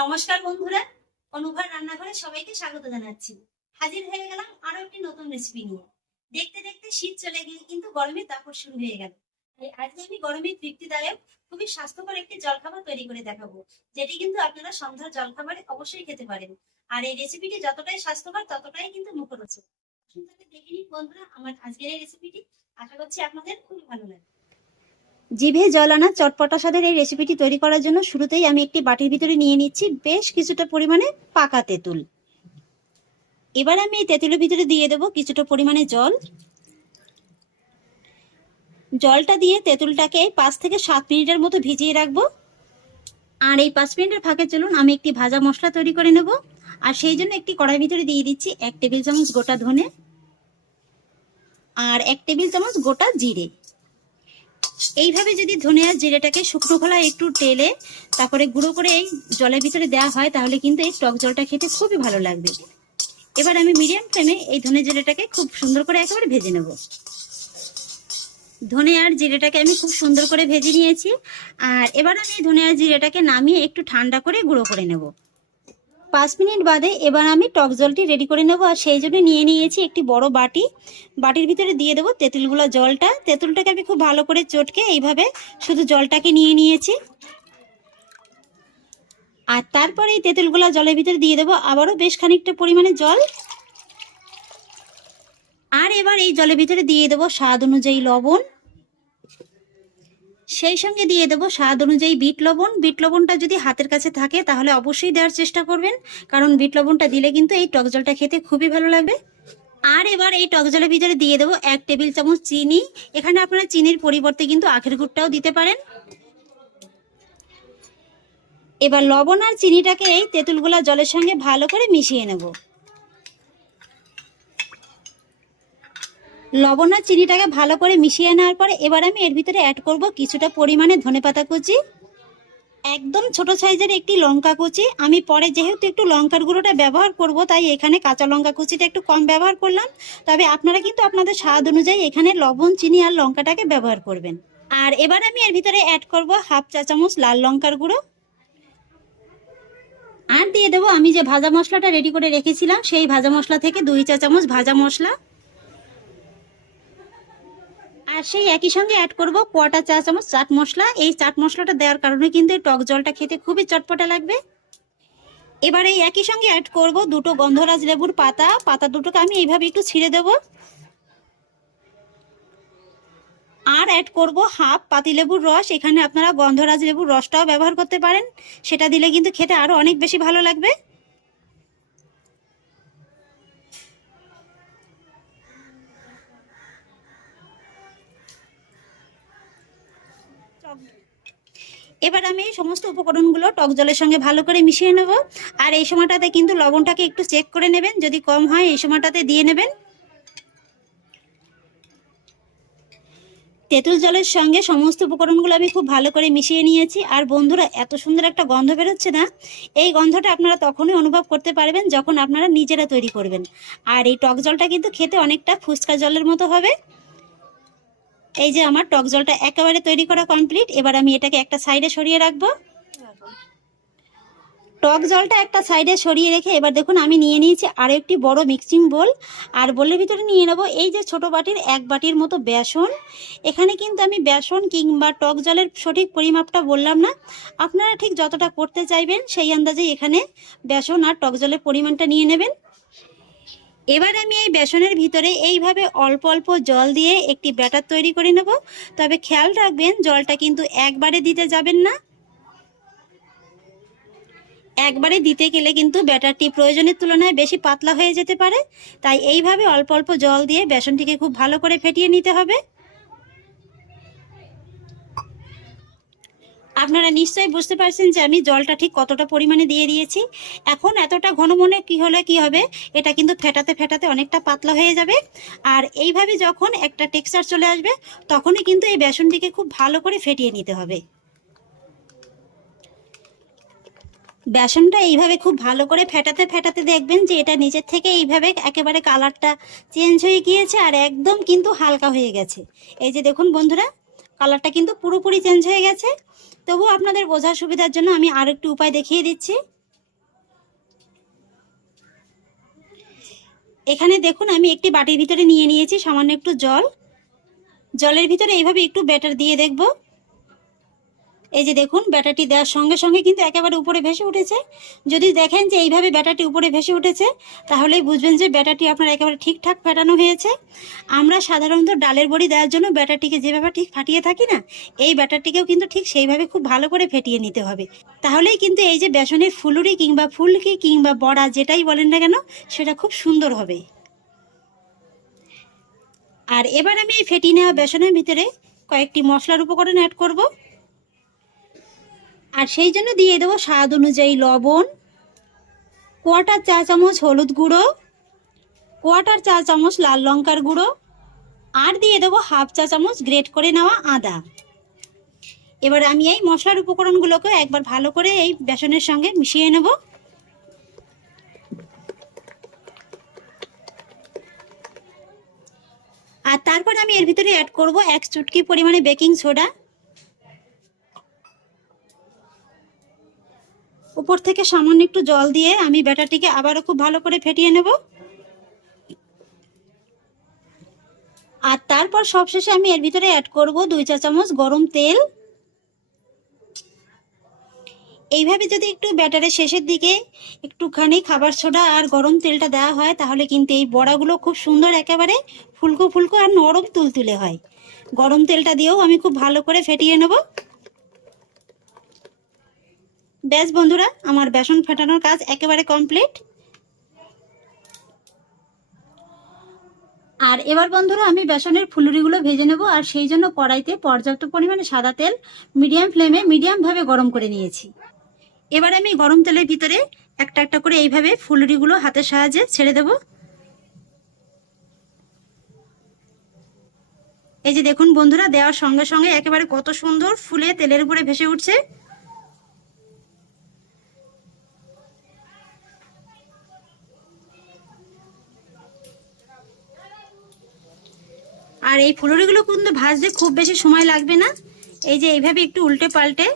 নমস্কার বন্ধুরা অনুভার রান্নাঘরে সবাইকে স্বাগত জানাচ্ছি। হাজির হয়ে গেলাম আরও একটি নতুন রেসিপি নিয়ে। দেখতে দেখতে শীত চলে গিয়ে কিন্তু গরমের দাপট শুরু হয়ে গেল। আজকে আমি গরমের তৃপ্তিদায়ক, খুবই স্বাস্থ্যকর একটি জলখাবার তৈরি করে দেখাবো, যেটি কিন্তু আপনারা সন্ধ্যার জলখাবারে অবশ্যই খেতে পারেন। আর এই রেসিপিটি যতটাই স্বাস্থ্যকর, ততটাই কিন্তু মুখরোচক। দেখে নিন বন্ধুরা, আমার আজকের এই রেসিপিটি আশা করছি আপনাদের খুবই ভালো লাগবে। জিভে জল আনা চটপটা স্বাদের এই রেসিপিটি তৈরি করার জন্য শুরুতেই আমি একটি বাটির ভিতরে নিয়ে নিচ্ছি বেশ কিছুটা পরিমাণে পাকা তেঁতুল। এবার আমি এই তেঁতুলের ভিতরে দিয়ে দেব কিছুটা পরিমাণে জল। জলটা দিয়ে তেঁতুলটাকে পাঁচ থেকে সাত মিনিটের মতো ভিজিয়ে রাখব। আর এই পাঁচ মিনিটের ফাঁকে চলুন, আমি একটি ভাজা মশলা তৈরি করে নেব। আর সেই জন্য একটি কড়াই ভিতরে দিয়ে দিচ্ছি এক টেবিল চামচ গোটা ধনে। আর এক টেবিল চামচ গোটা জিরে। এইভাবে যদি ধনে জিরেটাকে শুকনো খোলা একটু টেলে তারপরে গুঁড়ো করে এই জলের ভিতরে দেওয়া হয়, তাহলে কিন্তু এই টক জলটা খেতে খুবই ভালো লাগবে। এবার আমি মিডিয়াম ফ্লেমে এই ধনে জিরেটাকে খুব সুন্দর করে একেবারে ভেজে নেব। ধনে আর জিরেটাকে আমি খুব সুন্দর করে ভেজে নিয়েছি, আর এবার আমি ধনে আর জিরেটাকে নামিয়ে একটু ঠান্ডা করে গুঁড়ো করে নেব। পাঁচ মিনিট বাদে এবার আমি টক জলটি রেডি করে নেব। আর সেই জন্য নিয়ে নিয়েছি একটি বড় বাটি। বাটির ভিতরে দিয়ে দেবো তেঁতুলগুলো জলটা। তেঁতুলটাকে আমি খুব ভালো করে চটকে এইভাবে শুধু জলটাকে নিয়ে নিয়েছি। আর তারপরে এই তেঁতুলগুলো জলের ভিতরে দিয়ে দেবো আবারও বেশ খানিকটা পরিমাণে জল। আর এবার এই জলের ভিতরে দিয়ে দেবো স্বাদ অনুযায়ী লবণ। সেই সঙ্গে দিয়ে দেবো স্বাদ অনুযায়ী বিট লবণ। বিট লবণটা যদি হাতের কাছে থাকে, তাহলে অবশ্যই দেওয়ার চেষ্টা করবেন। কারণ বিট লবণটা দিলে কিন্তু এই টক জলটা খেতে খুবই ভালো লাগবে। আর এবার এই টক জলের ভিতরে দিয়ে দেবো এক টেবিল চামচ চিনি। এখানে আপনারা চিনির পরিবর্তে কিন্তু আখের গুড়টাও দিতে পারেন। এবার লবণ আর চিনিটাকে এই তেঁতুলগুলা জলের সঙ্গে ভালো করে মিশিয়ে নেব। লবণ আর চিনিটাকে ভালো করে মিশিয়ে নেওয়ার পরে এবার আমি এর ভিতরে অ্যাড করব কিছুটা পরিমাণে ধনেপাতা কুচি, একদম ছোট সাইজের একটি লঙ্কা কুচি। আমি পরে যেহেতু একটু লঙ্কার গুঁড়োটা ব্যবহার করব, তাই এখানে কাঁচা লঙ্কা কুচিটা একটু কম ব্যবহার করলাম। তবে আপনারা কিন্তু আপনাদের স্বাদ অনুযায়ী এখানে লবণ, চিনি আর লঙ্কাটাকে ব্যবহার করবেন। আর এবার আমি এর ভিতরে অ্যাড করব হাফ চা চামচ লাল লঙ্কার গুঁড়ো। আর দিয়ে দেবো আমি যে ভাজা মশলাটা রেডি করে রেখেছিলাম, সেই ভাজা মশলা থেকে দুই চা চামচ ভাজা মশলা। আর সেই একই সঙ্গে অ্যাড করব কোয়াটা চা চামচ, চাট মশলা। এই চাট মশলাটা দেওয়ার কারণে কিন্তু এই টক জলটা খেতে খুবই চটপটা লাগবে। এবার এই একই সঙ্গে অ্যাড করব দুটো গন্ধরাজ লেবুর পাতা। পাতা দুটোকে আমি এইভাবে একটু ছিঁড়ে দেব। আর অ্যাড করব হাফ পাতিলেবুর রস। এখানে আপনারা গন্ধরাজ লেবুর রসটাও ব্যবহার করতে পারেন। সেটা দিলে কিন্তু খেতে আরও অনেক বেশি ভালো লাগবে। এবার আমি এই সমস্ত উপকরণগুলো টক জলের সঙ্গে ভালো করে মিশিয়ে নেব। আর এই সময়টাতে কিন্তু লবণটাকে একটু চেক করে নেবেন। যদি কম হয়, এই সময়টাতে দিয়ে নেবেন। তেঁতুল জলের সঙ্গে সমস্ত উপকরণগুলো আমি খুব ভালো করে মিশিয়ে নিয়েছি। আর বন্ধুরা, এত সুন্দর একটা গন্ধ বেরোচ্ছে না? এই গন্ধটা আপনারা তখনই অনুভব করতে পারবেন, যখন আপনারা নিজেরা তৈরি করবেন। আর এই টক জলটা কিন্তু খেতে অনেকটা ফুচকা জলের মতো হবে। এই যে আমার টক জলটা একেবারে তৈরি করা কমপ্লিট এবার আমি এটাকে একটা সাইডে সরিয়ে রাখব। টক জলটা একটা সাইডে সরিয়ে রেখে এবার দেখুন, আমি নিয়ে নিয়েছি আরও একটি বড় মিক্সিং বোল আর বোলের ভিতরে নিয়ে নেব এই যে ছোট বাটির এক বাটির মতো বেসন। এখানে কিন্তু আমি বেসন কিংবা টক জলের সঠিক পরিমাপটা বললাম না। আপনারা ঠিক যতটা করতে চাইবেন, সেই আন্দাজে এখানে বেসন আর টক জলের পরিমাণটা নিয়ে নেবেন। এবার আমি এই বেসনের ভিতরে এইভাবে অল্প অল্প জল দিয়ে একটি ব্যাটার তৈরি করে নেব। তবে খেয়াল রাখবেন, জলটা কিন্তু একবারে দিতে যাবেন না। একবারে দিতে গেলে কিন্তু ব্যাটারটি প্রয়োজনের তুলনায় বেশি পাতলা হয়ে যেতে পারে। তাই এইভাবে অল্প অল্প জল দিয়ে বেসনটিকে খুব ভালো করে ফেটিয়ে নিতে হবে। আপনারা নিশ্চয়ই বুঝতে পারছেন যে আমি জলটা ঠিক কতটা পরিমাণে দিয়ে দিয়েছি। এখন এতটা ঘন মনে কী হলে কি হবে, এটা কিন্তু ফেটাতে ফেটাতে অনেকটা পাতলা হয়ে যাবে। আর এইভাবে যখন একটা টেক্সচার চলে আসবে, তখনই কিন্তু এই বেসনটিকে খুব ভালো করে ফেটিয়ে নিতে হবে। বেসনটা এইভাবে খুব ভালো করে ফেটাতে ফেটাতে দেখবেন যে এটা নিচের থেকে এইভাবে একেবারে কালারটা চেঞ্জ হয়ে গিয়েছে আর একদম কিন্তু হালকা হয়ে গেছে। এই যে দেখুন বন্ধুরা, কালারটা কিন্তু পুরোপুরি চেঞ্জ হয়ে গেছে। তবু আপনাদের বোঝার সুবিধার জন্য আমি আর একটু উপায় দেখিয়ে দিচ্ছি। এখানে দেখুন, আমি একটি বাটির ভিতরে নিয়ে নিয়েছি সামান্য একটু জল। জলের ভিতরে এইভাবে একটু ব্যাটার দিয়ে দেখব। এই যে দেখুন ব্যাটারটি দেওয়ার সঙ্গে সঙ্গে কিন্তু একেবারে উপরে ভেসে উঠেছে। যদি দেখেন যে এইভাবে ব্যাটারটি উপরে ভেসে উঠেছে, তাহলেই বুঝবেন যে ব্যাটারটি আপনার একেবারে ঠিকঠাক ফাটানো হয়েছে। আমরা সাধারণত ডালের বড়ি দেওয়ার জন্য ব্যাটারটিকে যেভাবে ঠিক ফাটিয়ে থাকি না, এই ব্যাটারটিকেও কিন্তু ঠিক সেইভাবে খুব ভালো করে ফেটিয়ে নিতে হবে। তাহলেই কিন্তু এই যে বেসনের ফুলুরি কিংবা ফুলকি কিংবা বড়া যেটাই বলেন না কেন, সেটা খুব সুন্দর হবে। আর এবার আমি এই ফেটিয়ে নেওয়া বেসনের ভিতরে কয়েকটি মশলার উপকরণ অ্যাড করব। আর সেই জন্য দিয়ে দেবো স্বাদ অনুযায়ী লবণ কোয়াটার চা চামচ হলুদ গুঁড়ো কোয়াটার চা চামচ লাল লঙ্কার গুঁড়ো, আর দিয়ে দেবো হাফ চা চামচ গ্রেট করে নেওয়া আদা। এবার আমি এই মশলার উপকরণগুলোকে একবার ভালো করে এই বেসনের সঙ্গে মিশিয়ে নেব। আর তারপর আমি এর ভিতরে অ্যাড করব এক চুটকি পরিমাণে বেকিং সোডা উপর থেকে সামান্য একটু জল দিয়ে আমি ব্যাটারটিকে আবারও খুব ভালো করে ফেটিয়ে নেব। আর তারপর সবশেষে আমি এর ভিতরে অ্যাড করব দুই চা চামচ গরম তেল। এইভাবে যদি একটু ব্যাটারের শেষের দিকে একটুখানি খাবার সোডা আর গরম তেলটা দেওয়া হয়, তাহলে কিন্তু এই বড়াগুলো খুব সুন্দর একেবারে ফুলকো ফুলকো আর নরম তুলতুলে হয়। গরম তেলটা দিয়েও আমি খুব ভালো করে ফেটিয়ে নেব। ব্যাস বন্ধুরা, আমার বেসন ফেটানোর কাজ একেবারে কমপ্লিট আর এবার বন্ধুরা, আমি বেসনের ফুলুরিগুলো ভেজে নেব, আর সেই জন্য কড়াইতে পর্যাপ্ত পরিমাণে সাদা তেল মিডিয়াম ফ্লেমে মিডিয়ামভাবে গরম করে নিয়েছি। এবার আমি গরম তেলের ভিতরে একটা একটা করে এইভাবে ফুলুরিগুলো হাতের সাহায্যে ছেড়ে দেব। এই যে দেখুন বন্ধুরা, দেওয়ার সঙ্গে সঙ্গে একেবারে কত সুন্দর ফুলে তেলের উপরে ভেসে উঠছে। আর এই ফুলুরিগুলো কিন্তু ভাজতে খুব বেশি সময় লাগবে না। এই যে এইভাবে একটু উল্টে পাল্টে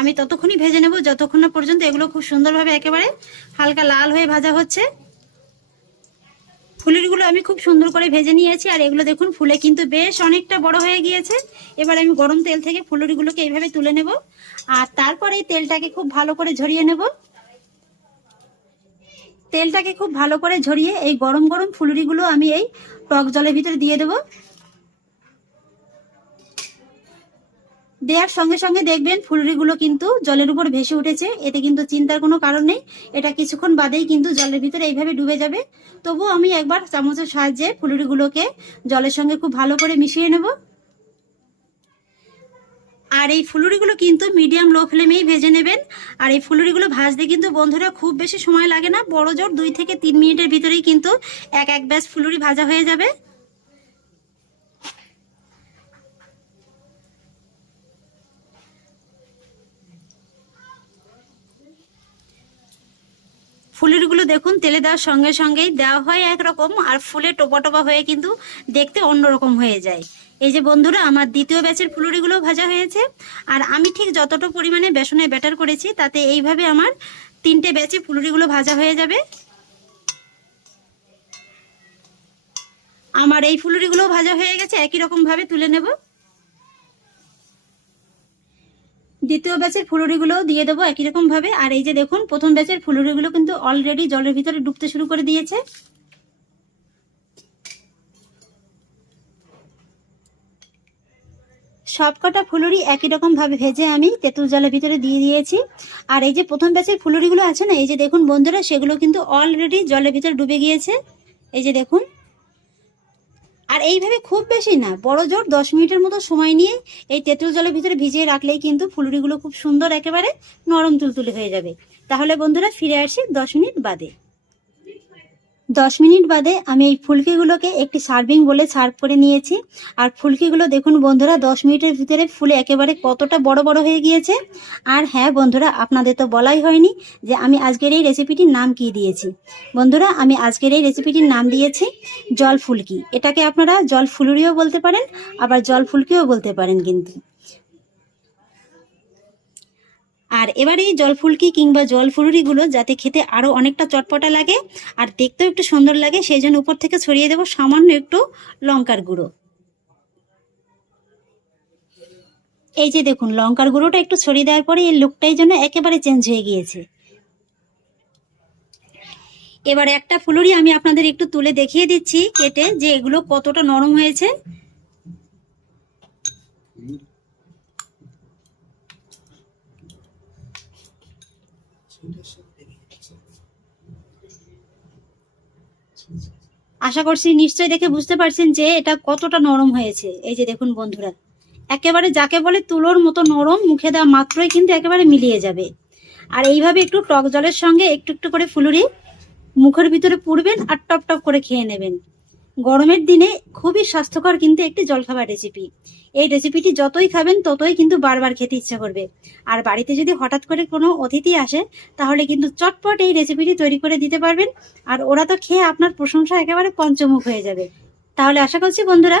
আমি ততক্ষণই ভেজে নেব, যতক্ষণ না পর্যন্ত এগুলো খুব সুন্দরভাবে একেবারে হালকা লাল হয়ে ভাজা হচ্ছে। ফুলুরিগুলো আমি খুব সুন্দর করে ভেজে নিয়েছি, আর এগুলো দেখুন ফুলে কিন্তু বেশ অনেকটা বড় হয়ে গিয়েছে। এবার আমি গরম তেল থেকে ফুলুরিগুলোকে এইভাবে তুলে নেব, আর তারপরে এই তেলটাকে খুব ভালো করে ঝরিয়ে নেব। তেলটাকে খুব ভালো করে ঝরিয়ে এই গরম গরম ফুলুরিগুলো আমি এই টক জলের ভিতরে দিয়ে দেবো। দেওয়ার সঙ্গে সঙ্গে দেখবেন ফুলুরিগুলো কিন্তু জলের উপর ভেসে উঠেছে। এতে কিন্তু চিন্তার কোনো কারণ নেই। এটা কিছুক্ষণ বাদেই কিন্তু জলের ভিতরে এইভাবে ডুবে যাবে। তবু আমি একবার চামচের সাহায্যে ফুলুরিগুলোকে জলের সঙ্গে খুব ভালো করে মিশিয়ে নেব। আর এই ফুলুরিগুলো কিন্তু মিডিয়াম লো ফ্লেমেই ভেজে নেবেন। আর এই ফুলুরিগুলো ভাজতে কিন্তু বন্ধুরা খুব বেশি সময় লাগে না। বড় জোর দুই থেকে তিন মিনিটের ভিতরেই কিন্তু এক এক ব্যাস ফুলুরি ভাজা হয়ে যাবে। ফুলেরগুলো দেখুন, তেলে দেওয়ার সঙ্গে সঙ্গেই দেওয়া হয় একরকম, আর ফুলে টোপা টোপা হয়ে কিন্তু দেখতে অন্যরকম হয়ে যায়। এই যে বন্ধুরা, আমার দ্বিতীয় ব্যাচের ফুলুরিগুলো ভাজা হয়েছে, আর আমি ঠিক যতটা পরিমাণে বেসনে ব্যাটার করেছি, তাতে এইভাবে আমার তিনটে ব্যাচে ফুলুরিগুলো ভাজা হয়ে যাবে। আমার এই ফুলুরিগুলো ভাজা হয়ে গেছে, একই রকম ভাবে তুলে নেব। দ্বিতীয় ব্যাচের ফুলুরিগুলো দিয়ে দেবো একই রকম ভাবে। আর এই যে দেখুন, প্রথম ব্যাচের ফুলুরিগুলো কিন্তু অলরেডি জলের ভিতরে ডুবতে শুরু করে দিয়েছে। সবকটা ফুলুরি একই রকম ভাবে ভেজে আমি তেঁতুল জলের ভিতরে দিয়ে দিয়েছি। আর এই যে প্রথম ব্যাচের ফুলুরিগুলো আছে না, এই যে দেখুন বন্ধুরা, সেগুলো কিন্তু অলরেডি জলের ভিতরে ডুবে গিয়েছে। এই যে দেখুন আর এইভাবে খুব বেশি না, বড় জোর দশ মিনিটের মতো সময় নিয়ে এই তেঁতুল জলের ভিতরে ভিজিয়ে রাখলেই কিন্তু ফুলুরিগুলো খুব সুন্দর একেবারে নরম তুলতুলে হয়ে যাবে। তাহলে বন্ধুরা ফিরে আসি দশ মিনিট বাদে। দশ মিনিট বাদে আমি এই ফুলকিগুলোকে একটি সার্ভিং বলে সার্ভ করে নিয়েছি। আর ফুলকিগুলো দেখুন বন্ধুরা, দশ মিনিটের ভিতরে ফুলে একেবারে কতটা বড় বড় হয়ে গিয়েছে। আর হ্যাঁ বন্ধুরা, আপনাদের তো বলাই হয়নি যে আমি আজকের এই রেসিপিটির নাম কি দিয়েছি। বন্ধুরা, আমি আজকের এই রেসিপিটির নাম দিয়েছি জল ফুলকি। এটাকে আপনারা জল ফুলুরিও বলতে পারেন, আবার জল ফুলকিও বলতে পারেন কিন্তু। আর এবারে এই জল ফুলকি কিংবা জল ফুলুরিগুলো যাতে খেতে আরও অনেকটা চটপটা লাগে আর দেখতেও একটু সুন্দর লাগে, সেই জন্য উপর থেকে ছড়িয়ে দেবো সামান্য একটু লঙ্কার গুঁড়ো। এই যে দেখুন, লঙ্কার গুঁড়োটা একটু ছড়িয়ে দেওয়ার পরে এই লুকটাই জন্য একেবারে চেঞ্জ হয়ে গিয়েছে। এবারে একটা ফুলুরি আমি আপনাদের একটু তুলে দেখিয়ে দিচ্ছি কেটে, যে এগুলো কতটা নরম হয়েছে। আশা করছি নিশ্চয়ই দেখে বুঝতে পারছেন যে এটা কতটা নরম হয়েছে। এই যে দেখুন বন্ধুরা, একেবারে যাকে বলে তুলোর মতো নরম, মুখে দেওয়া মাত্রই কিন্তু একেবারে মিলিয়ে যাবে। আর এইভাবে একটু টক জলের সঙ্গে একটু একটু করে ফুলুরি মুখের ভিতরে পুড়বেন আর টপ টপ করে খেয়ে নেবেন। গরমের দিনে খুবই স্বাস্থ্যকর কিন্তু একটি জলখাবার রেসিপি এই রেসিপিটি যতই খাবেন, ততই কিন্তু বারবার খেতে ইচ্ছা করবে। আর বাড়িতে যদি হঠাৎ করে কোনো অতিথি আসে, তাহলে কিন্তু চটপট এই রেসিপিটি তৈরি করে দিতে পারবেন। আর ওরা তো খেয়ে আপনার প্রশংসা একেবারে পঞ্চমুখ হয়ে যাবে। তাহলে আশা করছি বন্ধুরা